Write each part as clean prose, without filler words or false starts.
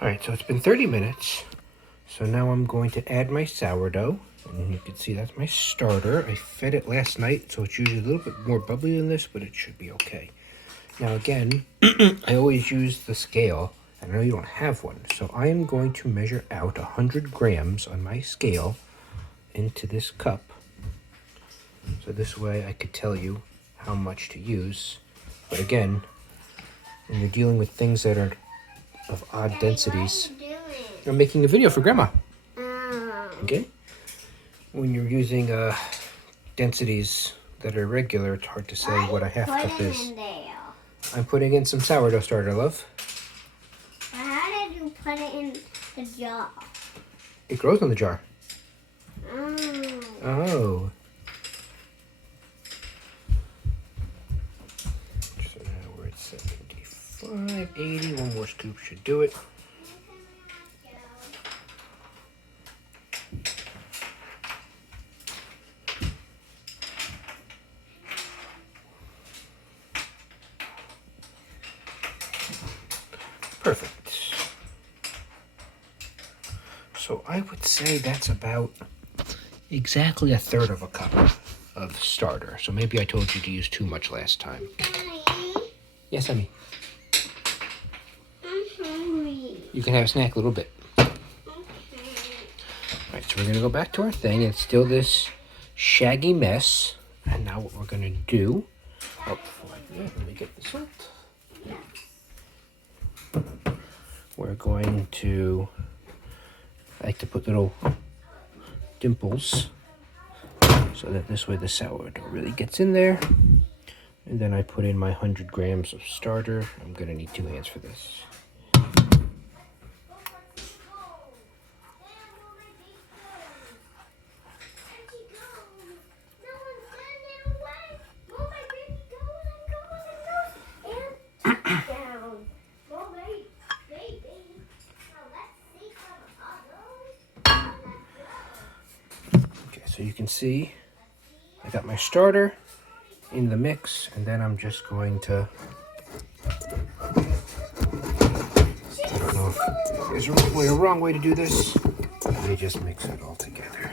Alright, so it's been 30 minutes. So now I'm going to add my sourdough. And you can see that's my starter. I fed it last night, so it's usually a little bit more bubbly than this, but it should be okay. Now again, I always use the scale. I know you don't have one, so I am going to measure out 100 grams on my scale into this cup. So this way I could tell you how much to use. But again, when you're dealing with things that are of odd densities, I'm making a video for Grandma. Okay? When you're using densities that are regular, it's hard to say what a half cup is. I'm putting in some sourdough starter, love. How did you put it in the jar? It grows in the jar. Oh. Oh. So now we're at 75, 80. One more scoop should do it. Perfect. So I would say that's about exactly a third of a cup of starter. So maybe I told you to use too much last time. Mommy, Yes, Emmy. I'm hungry. You can have a snack a little bit. Okay. Alright, so we're gonna go back to our thing. It's still this shaggy mess. And now what we're gonna do, let me get the salt. We're going to, I like to put little dimples so that this way the sourdough really gets in there. And then I put in my 100 grams of starter. I'm gonna need 2 hands for this. So you can see I got my starter in the mix, and then I'm just going to, I don't know if there's a wrong way to do this. Let me just mix it all together.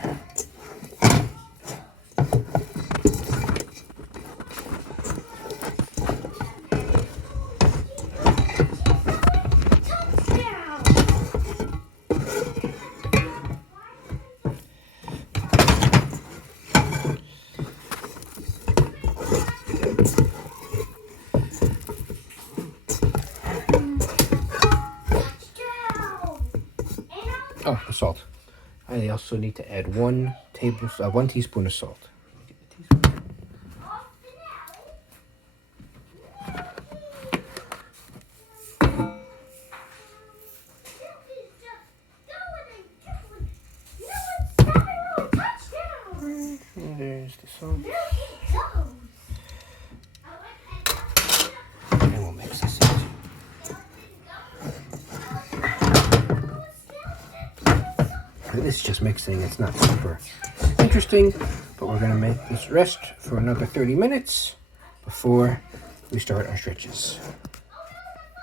Oh, the salt. I also need to add 1 teaspoon of salt. And there's the salt. And we'll mix this in. This is just mixing, it's not super interesting, but we're gonna make this rest for another 30 minutes before we start our stretches.